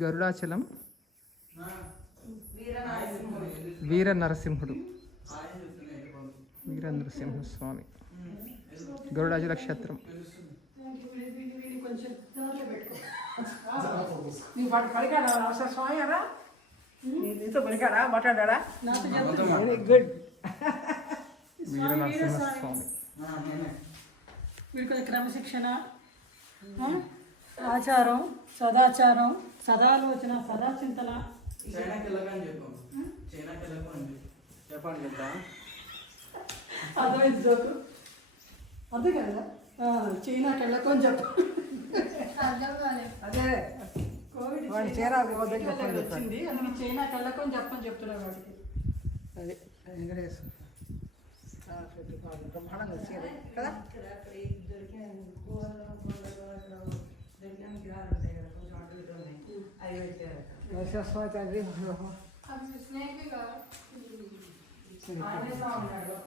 గరుడాచలం వీర నరసింహుడు వీర నరసింహస్వామి గరుడాచల క్షేత్రం. స్వామి నీతో పలికాడా మాట్లాడా? Very good. వీర నరసింహస్వామి వీడి కొంచెం క్రమశిక్షణ, ఆచారం, సదాచారం, సదాలోచన, సదాచింతన. అర్థమైంది జోకు? అర్థం కదా? చైనాకి వెళ్ళకొని చెప్పు. అదే కోవిడ్ వచ్చింది, అందుకే చైనాకి వెళ్ళకొని చెప్పని చెప్తున్నా వాడికి. అదే వెంకటేశ్వర బ్రహ్మాండంగా వచ్చేది కదా. స్వామి తండ్రి